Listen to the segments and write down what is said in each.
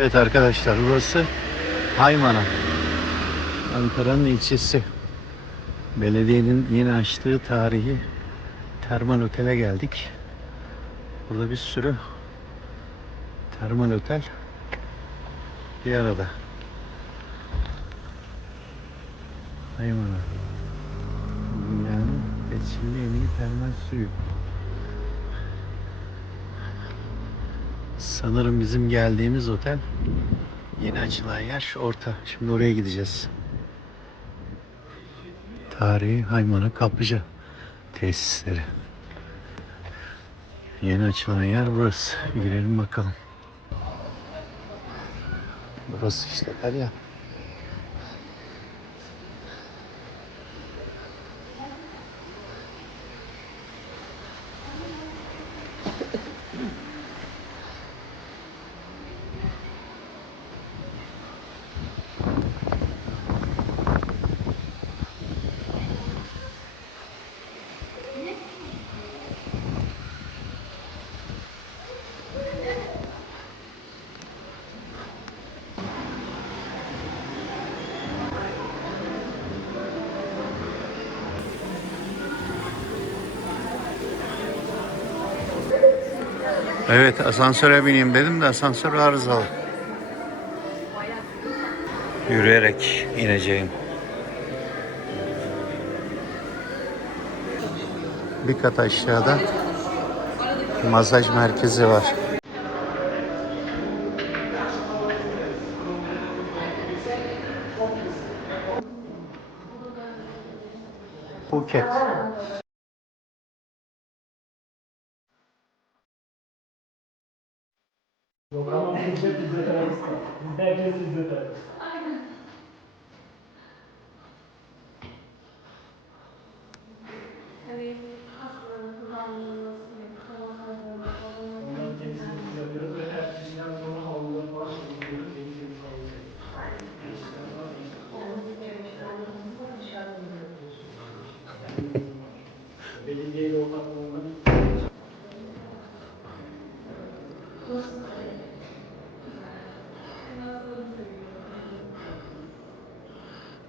Evet arkadaşlar burası Haymana. Ankara'nın ilçesi. Belediyenin yeni açtığı tarihi termal otele geldik. Burada bir sürü termal otel bir arada. Haymana. Dünyanın tescilli en iyi termal suyu. Sanırım bizim geldiğimiz otel yeni açılan yer orta. Şimdi oraya gideceğiz. Tarihi Haymana Kaplıca tesisleri. Yeni açılan yer burası. Girelim bakalım. Burası işte Derya. Evet asansöre bineyim dedim de asansör arızalı. Yürüyerek ineceğim. Bir kat aşağıda masaj merkezi var. Phuket. Ama bizde fizyoterapist var. Bizde herkes fizyoterapist. Hani hastaların kullanılması, falan. Onların temizliğini yapıyoruz ve ertesinden sonra havluları falan temizliyoruz. Deniz temiz sonra Belediyeyle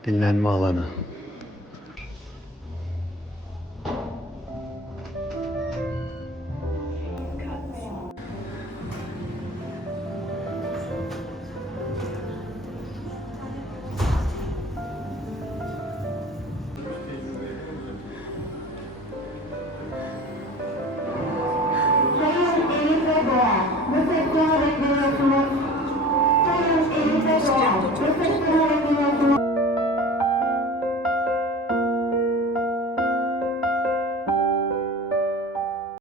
Dinlenme alanı.